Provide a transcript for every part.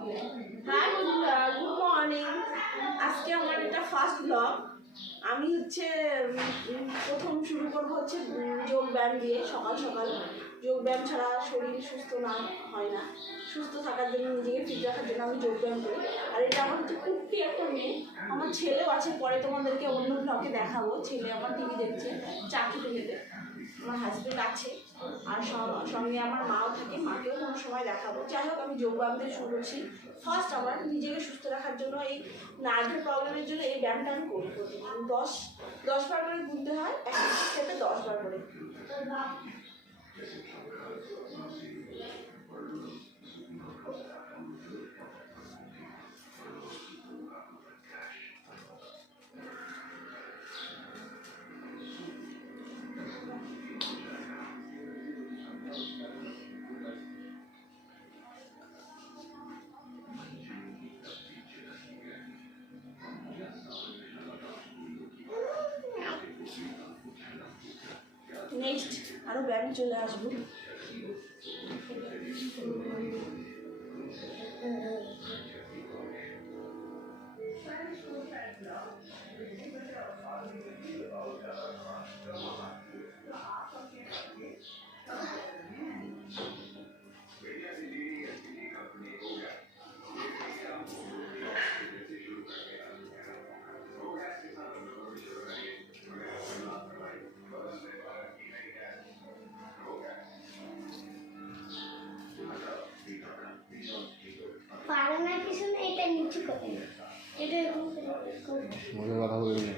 High বন্ধুরা, good morning. আজকে আমার এটা ফার্স্ট ব্লগ। আমি প্রথম শুরু করবো যোগ ব্যায়াম দিয়ে। সকাল সকাল যোগ ব্যায়াম ছাড়া শরীর সুস্থ না হয় না। সুস্থ থাকার জন্য, নিজেকে ফিট রাখার জন্য আমি যোগ ব্যায়াম করি। আর এটা আমার কুট্টি একটা মেয়ে। আমার ছেলেও আছে, পরে তোমাদেরকে অন্য ব্লগে দেখাবো। ছেলে আমার টিভি দেখছে চা খেতে খেতে। আমার হাজব্যান্ড আছে, আর সঙ্গে আমার মাও থাকে। মাকেও কোনো সময় দেখাবো। যাই হোক, আমি যোগ ব্যায়াম দিয়ে শুরু করছি। ফার্স্ট আমার নিজেকে সুস্থ রাখার জন্য, এই নার্ভের প্রবলেমের জন্য এই ব্যায়ামটা আমি করি। 10 বার করে গুনতে হয়, একটা স্টেপে 10 বার করে। নেক্সট আরও ব্যায়াম চলে আসবো। মনে কথা বলবি না।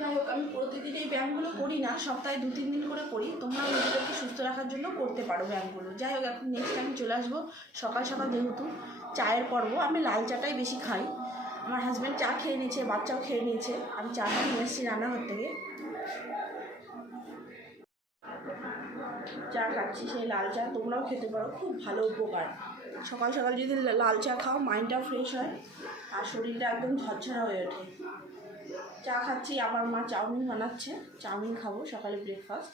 যাই হোক, আমি প্রতিদিন এই ব্যায়ামগুলো করি না, সপ্তাহে 2-3 দিন করে করি। তোমরা নিজেদেরকে সুস্থ রাখার জন্য করতে পারো ব্যায়ামগুলো। যাই হোক, এখন নেক্সট টাইম চলে আসবো সকাল সকাল। যেহেতু চায়ের পর্ব, আমি লাল চাটাই বেশি খাই। আমার হাজব্যান্ড চা খেয়ে নিয়েছে, বাচ্চাও খেয়ে নিয়েছে। আমি চাটা নিয়ে এসেছি রান্নাঘর থেকে, চা খাচ্ছি। সেই লাল চা তোমরাও খেতে পারো, খুব ভালো উপকার। সকাল সকাল যদি লাল চা খাও, মাইন্ডটাও ফ্রেশ হয় আর শরীরটা একদম ঝরঝরা হয়ে ওঠে। চা খাচ্ছি, আবার মা চাউমিন বানাচ্ছে, চাউমিন খাবো সকালে ব্রেকফাস্ট।